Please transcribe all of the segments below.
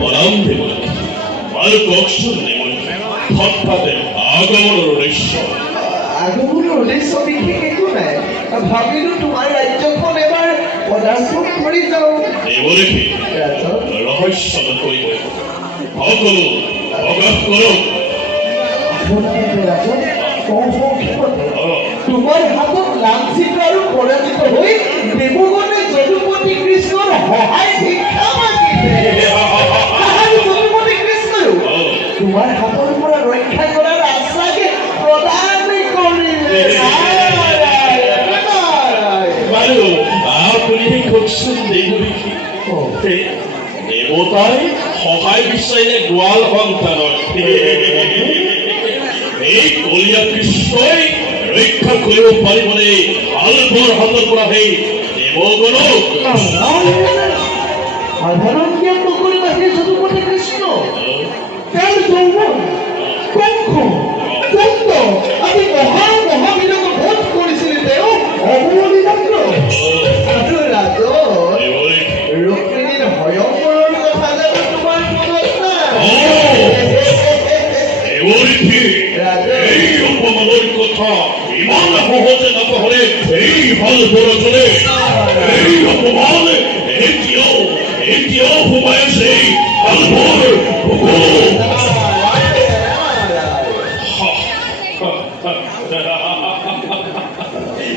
বনাম দেবল আর ককশন নেমন হঠাৎ আগমনৰ উদ্দেশ্য আগমনৰ উদ্দেশ্য বিশেষ একো নাই ভাবিলো তোমাৰ ৰাজ্যখন এবাৰ পদাৰ্পণ কৰি যাওঁ দেৱৰেখি ৰহস্য নকৰিব সকলো প্ৰকাশ কৰক তোমাৰ হাতত লাঞ্ছিত আৰু পৰাজিত হৈ দেৱগণে যদুপতি কৃষ্ণৰ সহায় ভিক্ষা মাগিলে যদুপতি কৃষ্ণও তোমাৰ হাতৰ পৰা ৰক্ষা কৰাৰ আশ্বাসে প্ৰদান কৰিলে বাৰু আপুনি কওকচোন দেৱৰেখি দেৱতাই সহায় বিচাৰিলে গোৱাল সন্তানৰ এই কলীয়া কৃষ্ণই ৰক্ষা কৰিব পাৰিবনে আলবৰ হাতৰ পৰা সেই দেৱগণক সাধাৰণ জ্ঞান নকৰিবা সেই যদুপতি কৃষ্ণ তেওঁৰ যৌৱন কংস দন্ত আদি মহাবীৰক বধ কৰিছিল তেওঁ অৱলীমাত্ৰ আৰু ৰাজন ৰুক্মিণীৰ ভয়ংকৰৰ কথা জানো তোমাৰ মনত নাই এই অপমানৰ কথা ইমান সহজে নকৰে এই ভাল বৰজনে এই অপমান এতিয়াও সোমাই আছে আলবৰ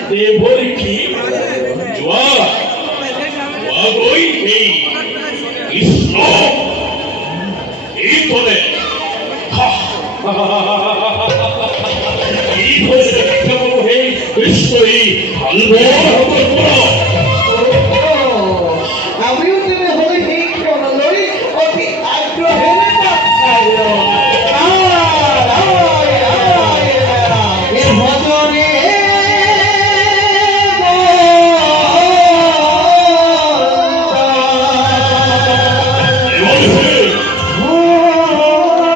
দেৱৰেখি যোৱা গৈ এই কৃষ্ণ এইখনে এই কৃষ্ণই আলবৰ